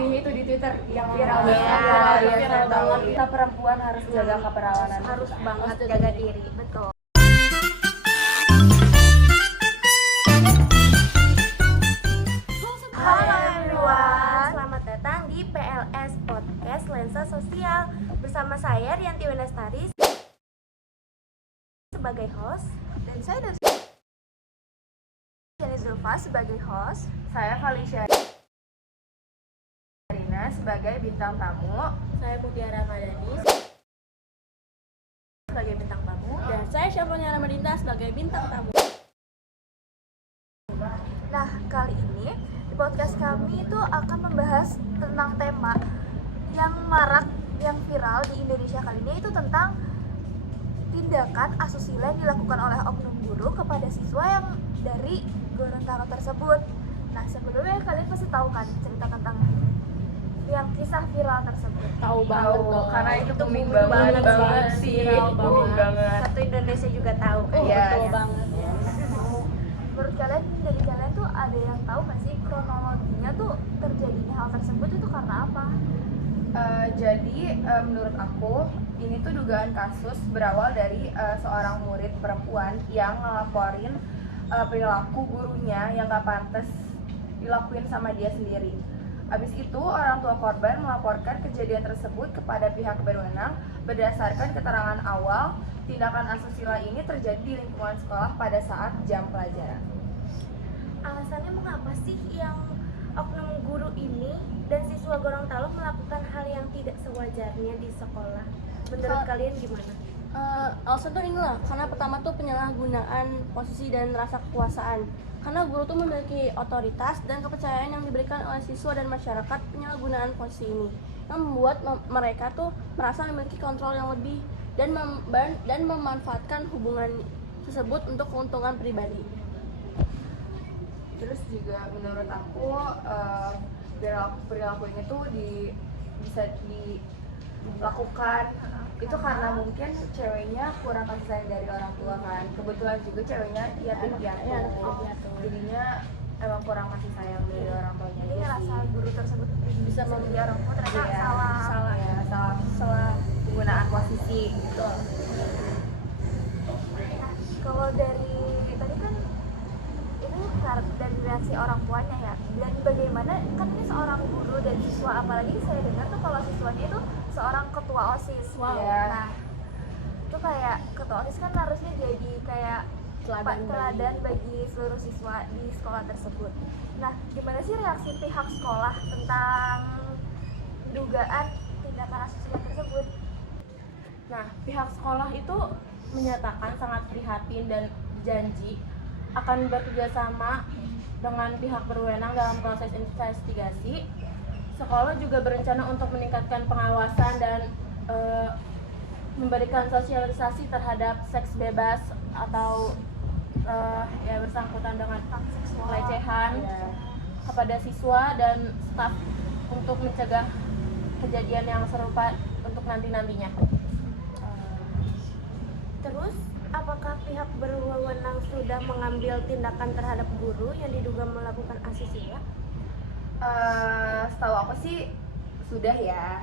di Twitter yang viral Iya, banget. iya, Viral tahu. banget. Kita perempuan harus jaga keperawanan. Harus kita. banget jaga diri, betul. Halo everyone, selamat datang di PLS Podcast Lensa Sosial. Bersama saya Rianti Wenastari sebagai host, dan saya Jani Zulfa sebagai host. Saya Felicia Rina sebagai bintang tamu. Saya Mutiara Madani sebagai bintang tamu, dan saya Syafronya Ramadinta sebagai bintang tamu. Nah, kali ini di podcast kami itu akan membahas tentang tema yang marak, yang viral di Indonesia kali ini, itu tentang tindakan asusila yang dilakukan oleh oknum guru kepada siswa yang dari Gorontalo tersebut. Nah, sebelumnya kalian pasti tahu kan cerita tentang yang kisah viral tersebut. Tahu dong. karena itu booming banget banget sih. viral Booming banget. Satu Indonesia juga tahu kan. Iya. Betul banget ya. Menurut kalian, dari kalian tuh ada yang tahu nggak sih kronologinya tuh terjadinya hal tersebut itu karena apa? Jadi menurut aku ini tuh dugaan kasus berawal dari seorang murid perempuan yang ngelaporin perilaku gurunya yang gak pantas dilakuin sama dia sendiri. Habis itu orang tua korban melaporkan kejadian tersebut kepada pihak berwenang. Berdasarkan keterangan awal, tindakan asusila ini terjadi di lingkungan sekolah pada saat jam pelajaran. Alasannya mengapa sih yang oknum guru ini dan siswa Gorontalo melakukan hal yang tidak sewajarnya di sekolah? Menurut kalian gimana? Alasan tuh inilah, karena pertama tuh penyalahgunaan posisi dan rasa kekuasaan. Karena guru tuh memiliki otoritas dan kepercayaan yang diberikan oleh siswa dan masyarakat. Penyalahgunaan posisi ini yang membuat mereka tuh merasa memiliki kontrol yang lebih dan memanfaatkan hubungan tersebut untuk keuntungan pribadi. Terus juga menurut aku perilaku ini tuh bisa dilakukan itu karena mungkin ceweknya kurang kasih sayang dari orang tua kan. Kebetulan juga ceweknya yatim piatu. Jadinya emang kurang kasih sayang dari orang tuanya. Jadi ngerasa guru tersebut bisa menjadi orang tua ternyata Iya, salah penggunaan posisi gitu. Kalau dari tadi kan ini dari reaksi orang tuanya ya, dan bagaimana kan ini seorang guru dan siswa, apalagi saya dengar tuh kalau siswanya itu seorang ketua OSIS. Wow. Nah, itu kayak ketua OSIS kan harusnya jadi kayak teladan bagi seluruh siswa di sekolah tersebut. Nah, gimana sih reaksi pihak sekolah tentang dugaan tindakan asusila tersebut? Nah, pihak sekolah itu menyatakan sangat prihatin dan janji akan bekerja sama dengan pihak berwenang dalam proses investigasi. Sekolah juga berencana untuk meningkatkan pengawasan dan memberikan sosialisasi terhadap seks bebas atau ya bersangkutan dengan pelecehan kepada siswa dan staf untuk mencegah kejadian yang serupa untuk nantinya. Terus, apakah pihak berwenang sudah mengambil tindakan terhadap guru yang diduga melakukan asusila? Setahu aku sih sudah ya.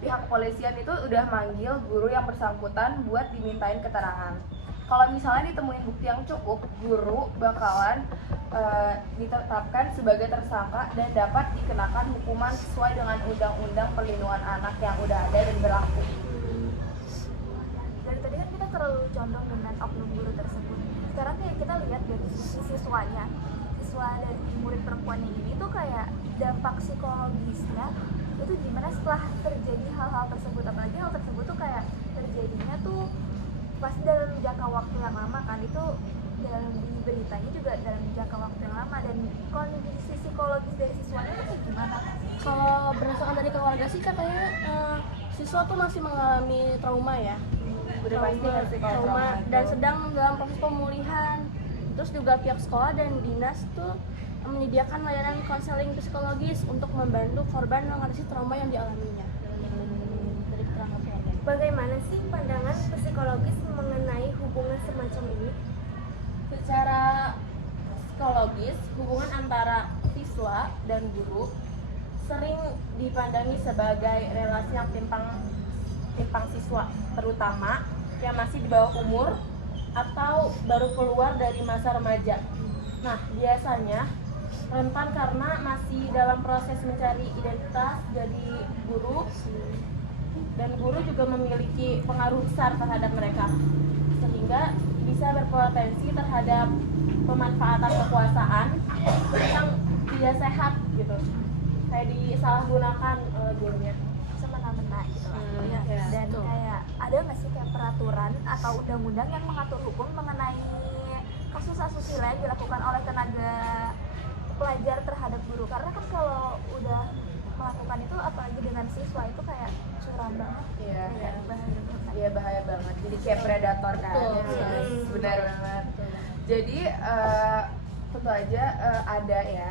Pihak kepolisian itu udah manggil guru yang bersangkutan buat dimintain keterangan. Kalau misalnya ditemuin bukti yang cukup, guru bakalan ditetapkan sebagai tersangka dan dapat dikenakan hukuman sesuai dengan Undang-Undang Perlindungan Anak yang udah ada dan berlaku. Dari tadi kan kita terlalu condong dengan oknum guru tersebut. Sekarang kayak kita lihat dari sisi siswanya, siswa dari murid perempuannya ini tuh kayak dampak psikologisnya itu gimana setelah terjadi hal-hal tersebut. Apalagi hal tersebut tuh kayak terjadinya tuh pasti dalam jangka waktu yang lama kan, itu dalam di beritanya juga dalam jangka waktu yang lama, dan kondisi psikologis dari siswanya tuh kayak gimana? Kalau berdasarkan dari keluarga sih katanya siswa tuh masih mengalami trauma ya. Udah pasti ngasih trauma dan sedang dalam proses pemulihan. Terus juga pihak sekolah dan dinas tuh menyediakan layanan konseling psikologis untuk membantu korban mengatasi trauma yang dialaminya. Dari keterangan keluarga. Bagaimana sih pandangan psikologis mengenai hubungan semacam ini? Secara psikologis, hubungan antara siswa dan guru sering dipandangi sebagai relasi yang timpang siswa, terutama yang masih di bawah umur atau baru keluar dari masa remaja. Nah, biasanya rentan karena masih dalam proses mencari identitas jadi guru, dan guru juga memiliki pengaruh besar terhadap mereka, sehingga bisa berpotensi terhadap pemanfaatan kekuasaan yang tidak sehat gitu, kayak disalahgunakan oleh gurunya. Semena-mena gitu lah. Iya, Dan betul. kayak ada nggak sih kayak peraturan atau undang-undang yang mengatur hukum mengenai kasus asusila yang dilakukan oleh tenaga pelajar terhadap guru? Karena kan kalau udah melakukan itu apalagi dengan siswa itu kayak curang banget. Iya. Kayak bahaya banget. Iya, bahaya banget. Jadi kayak predator kan. Betul. Yes, benar banget. Jadi tentu aja ada ya.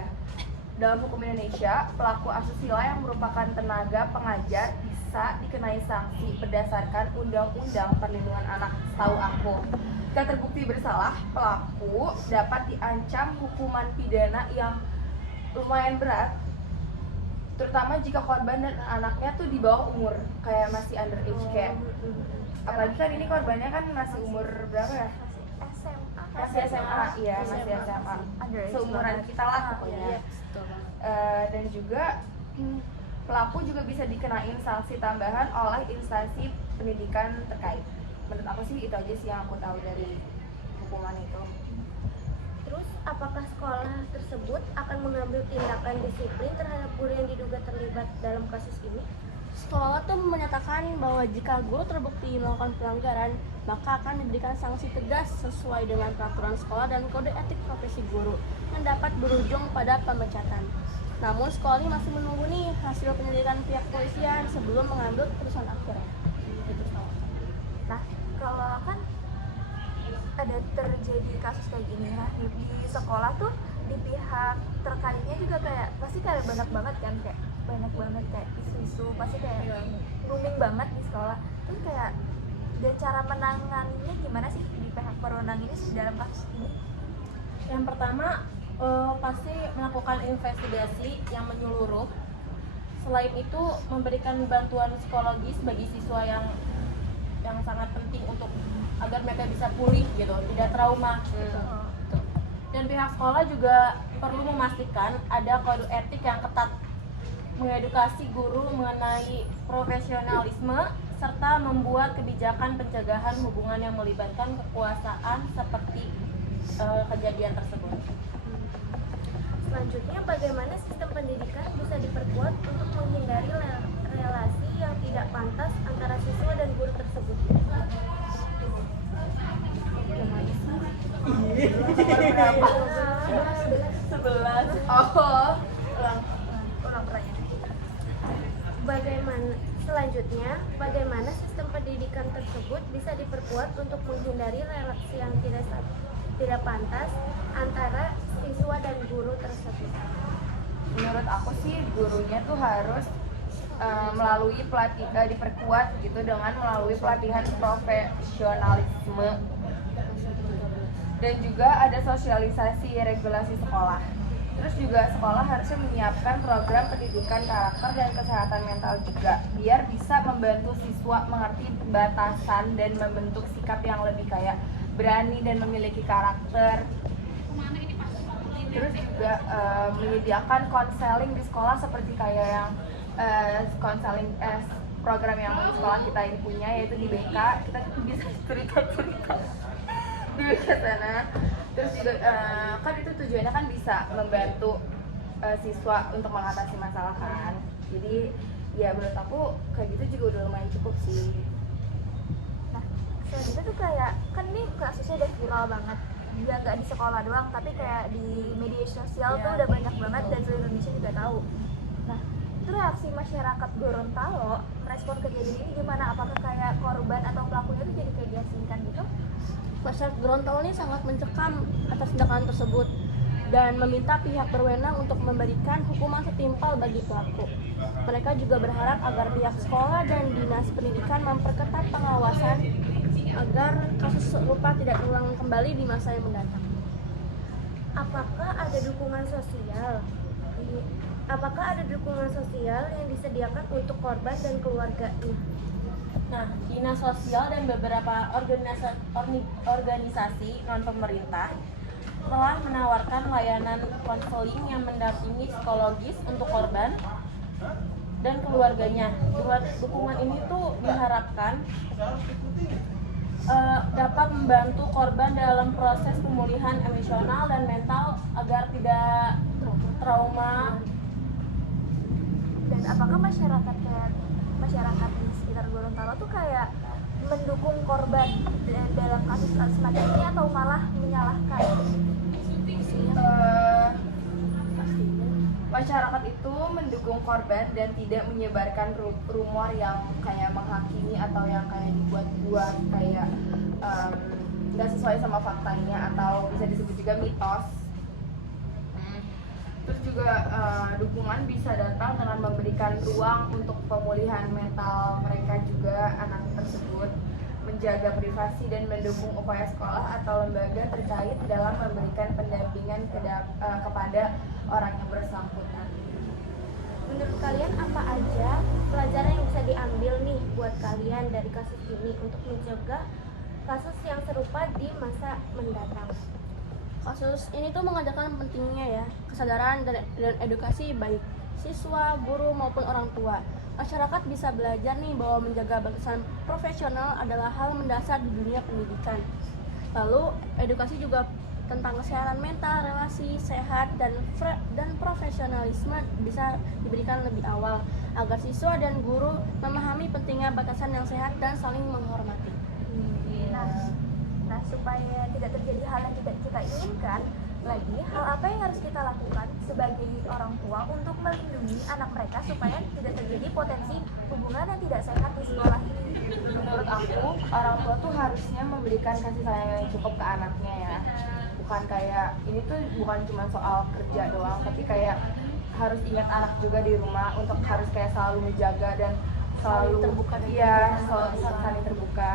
Dalam hukum Indonesia, pelaku asusila yang merupakan tenaga pengajar bisa dikenai sanksi berdasarkan Undang-Undang Perlindungan Anak. Setahu aku, jika terbukti bersalah, pelaku dapat diancam hukuman pidana yang lumayan berat, terutama jika korban dan anaknya tuh di bawah umur, kayak masih underage kayak. Apalagi kan ini korbannya kan masih umur berapa ya? SMA. Masih SMA, iya masih SMA. Underage Seumuran banget. kita lah pokoknya. Dan juga pelaku juga bisa dikenain sanksi tambahan oleh instansi pendidikan terkait. Menurut aku sih itu aja sih yang aku tahu dari hukuman itu. Terus, apakah sekolah tersebut akan mengambil tindakan disiplin terhadap guru yang diduga terlibat dalam kasus ini? Sekolah tuh menyatakan bahwa jika guru terbukti melakukan pelanggaran, maka akan diberikan sanksi tegas sesuai dengan peraturan sekolah dan kode etik profesi guru yang dapat berujung pada pemecatan. Namun sekolah ini masih menunggu nih hasil penyelidikan pihak kepolisian sebelum mengambil keputusan akhir. Gitu sama. Nah, kalau kan ada terjadi kasus kayak gini, nah di sekolah tuh di pihak terkaitnya juga kayak pasti kayak banyak banget kan, kayak banyak banget kayak isu-isu pasti kayak booming banget di sekolah. Terus kayak dan cara menanganinya gimana sih di pihak berwenang ini dalam kasus ini? Yang pertama, pasti melakukan investigasi yang menyeluruh. Selain itu, memberikan bantuan psikologis bagi siswa yang sangat penting untuk agar mereka bisa pulih gitu, tidak trauma gitu. Dan pihak sekolah juga perlu memastikan ada kode etik yang ketat, mengedukasi guru mengenai profesionalisme, serta membuat kebijakan pencegahan hubungan yang melibatkan kekuasaan seperti kejadian tersebut. Selanjutnya, bagaimana sistem pendidikan bisa diperkuat untuk menghindari relasi yang tidak pantas antara siswa dan guru tersebut? Sebelas. Oh, Ulang pertanyaan. Selanjutnya, bagaimana sistem pendidikan tersebut bisa diperkuat untuk menghindari relasi yang tidak pantas antara siswa dan guru tersebut? menurut aku sih gurunya tuh harus melalui diperkuat gitu dengan melalui pelatihan profesionalisme, dan juga ada sosialisasi regulasi sekolah. Terus juga sekolah harusnya menyiapkan program pendidikan karakter dan kesehatan mental juga, biar bisa membantu siswa mengerti batasan dan membentuk sikap yang lebih kayak berani dan memiliki karakter. Terus juga menyediakan konseling di sekolah seperti kayak yang konseling program yang sekolah kita ini punya, yaitu di BK. Kita bisa cerita-cerita di BK sana. Terus juga kan itu tujuannya kan bisa membantu siswa untuk mengatasi masalah kan. Jadi ya menurut aku kayak gitu juga udah lumayan cukup sih. Nah, selanjutnya tuh kayak kan ini kasusnya udah viral banget. Dia nggak di sekolah doang, tapi kayak di media sosial tuh udah banyak banget dan seluruh Indonesia juga tahu. Nah, itu reaksi masyarakat Gorontalo merespon kejadian ini gimana? Apakah kayak korban atau pelakunya tuh jadi kayak diasingkan gitu? Masyarakat Gorontalo ini sangat mencekam atas tindakan tersebut dan meminta pihak berwenang untuk memberikan hukuman setimpal bagi pelaku. Mereka juga berharap agar pihak sekolah dan dinas pendidikan memperketat pengawasan agar kasus serupa tidak terulang kembali di masa yang mendatang. Apakah ada dukungan sosial Apakah ada dukungan sosial yang disediakan untuk korban dan keluarganya? Nah, dinas sosial dan beberapa organisasi non-pemerintah telah menawarkan layanan konseling yang mendampingi psikologis untuk korban dan keluarganya. Dukungan ini tuh diharapkan dapat membantu korban dalam proses pemulihan emosional dan mental agar tidak trauma. Dan apakah masyarakat di sekitar Gorontalo tuh kayak mendukung korban dalam kasus semacam ini atau malah menyalahkan? Masyarakat itu mendukung korban dan tidak menyebarkan rumor yang kayak menghakimi atau yang kayak dibuat-buat kayak nggak sesuai sama faktanya atau bisa disebut juga mitos. Terus juga dukungan bisa datang dengan memberikan ruang untuk pemulihan mental mereka juga anak tersebut, menjaga privasi dan mendukung upaya sekolah atau lembaga terkait dalam memberikan pendampingan kepada orang yang bersangkutan. Menurut kalian apa aja pelajaran yang bisa diambil nih buat kalian dari kasus ini untuk mencegah kasus yang serupa di masa mendatang? Kasus ini tuh mengajarkan pentingnya ya kesadaran dan edukasi baik siswa, guru maupun orang tua. Masyarakat bisa belajar nih bahwa menjaga batasan profesional adalah hal mendasar di dunia pendidikan. Lalu edukasi juga tentang kesehatan mental, relasi sehat dan profesionalisme bisa diberikan lebih awal agar siswa dan guru memahami pentingnya batasan yang sehat dan saling menghormati. Nah, supaya tidak terjadi hal yang tidak kita inginkan lagi, hal apa yang harus kita lakukan sebagai orang tua untuk melindungi anak mereka supaya tidak terjadi potensi hubungan yang tidak sehat di sekolah ini? Menurut aku, orang tua tuh harusnya memberikan kasih sayang yang cukup ke anaknya ya. Bukan kayak, ini tuh bukan cuma soal kerja doang, tapi kayak harus ingat anak juga di rumah untuk harus kayak selalu menjaga dan selalu terbuka. Iya, selalu saling terbuka.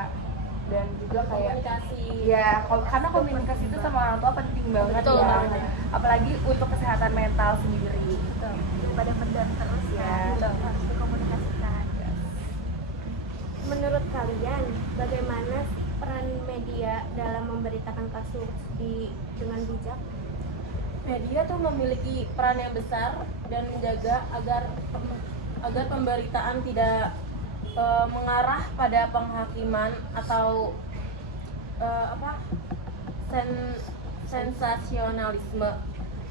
Dan juga kayak Komunikasi. ya, karena komunikasi itu sama orang tua penting banget. Betul ya. banget. Apalagi untuk kesehatan mental sendiri. Daripada mendam terus ya, harus dikomunikasikan. Menurut kalian bagaimana peran media dalam memberitakan kasus dengan bijak? Media tuh memiliki peran yang besar dan menjaga agar pemberitaan tidak mengarah pada penghakiman atau sensasionalisme.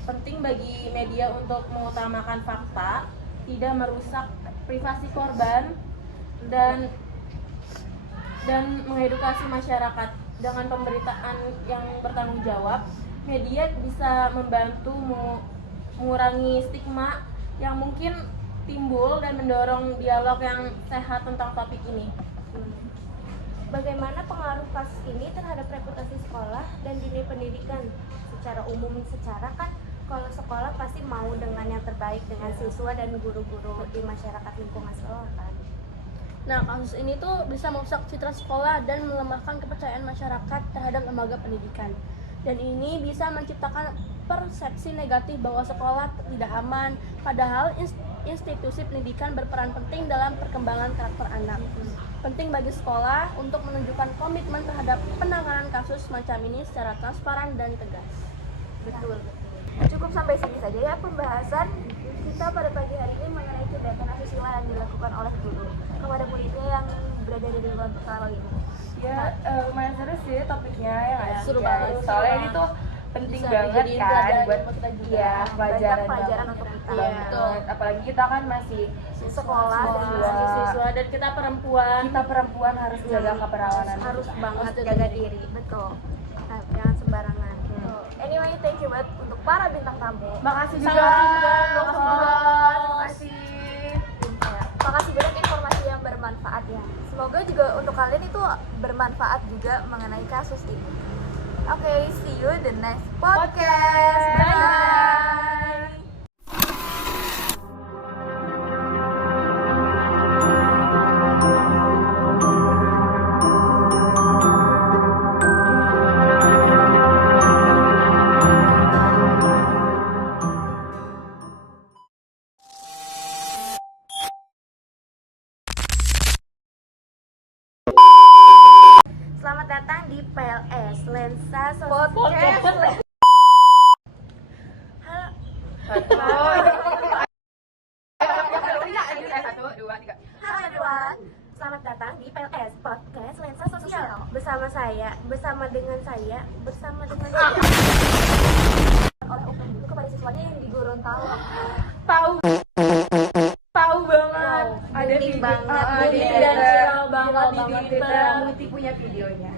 Penting bagi media untuk mengutamakan fakta, tidak merusak privasi korban dan mengedukasi masyarakat. Dengan pemberitaan yang bertanggung jawab, media bisa membantu mengurangi stigma yang mungkin timbul dan mendorong dialog yang sehat tentang topik ini. Bagaimana pengaruh kasus ini terhadap reputasi sekolah dan dunia pendidikan secara umum? Secara kan kalau sekolah pasti mau dengan yang terbaik dengan siswa dan guru-guru di masyarakat lingkungan sekolah kan. Nah, kasus ini tuh bisa merusak citra sekolah dan melemahkan kepercayaan masyarakat terhadap lembaga pendidikan. Dan ini bisa menciptakan persepsi negatif bahwa sekolah tidak aman, padahal institusi pendidikan berperan penting dalam perkembangan karakter anak. Penting bagi sekolah untuk menunjukkan komitmen terhadap penanganan kasus semacam ini secara transparan dan tegas. Betul. Cukup sampai sini saja ya pembahasan kita pada pagi hari ini mengenai tindakan asusila yang dilakukan oleh guru kepada muridnya yang berada di Gorontalo ini. Ya, lumayan seru sih topiknya ya nggak sih, Seru guys? banget. Soalnya ini tuh penting Bisa banget dijadiin kan pelajaran buat buat kita juga. ya, pelajaran pelajaran banget. untuk kita. Iya, Betul. apalagi kita kan masih Sekolah dan siswa. Siswa dan kita perempuan. Kita perempuan harus jaga keperawanan harus kita. banget jaga diri. Betul. Nah, jangan sembarangan. Anyway, thank you banget untuk para bintang tamu. Makasih juga. Makasih juga. Terima kasih. Makasih banyak informasi yang bermanfaat ya. Semoga juga untuk kalian itu bermanfaat juga mengenai kasus ini. Oke, see you the next podcast. Bye. datang di PLS Lensa Podcast. Satu, dua, tiga. Halo everyone, selamat datang di PLS Podcast Lensa Sosial. Bersama dengan saya oleh oknum guru kepada siswanya yang di Gorontalo. Tahu banget. Ada Booming video banget. ada Di dan viral banget di Twitter. Twitter. Muti punya videonya.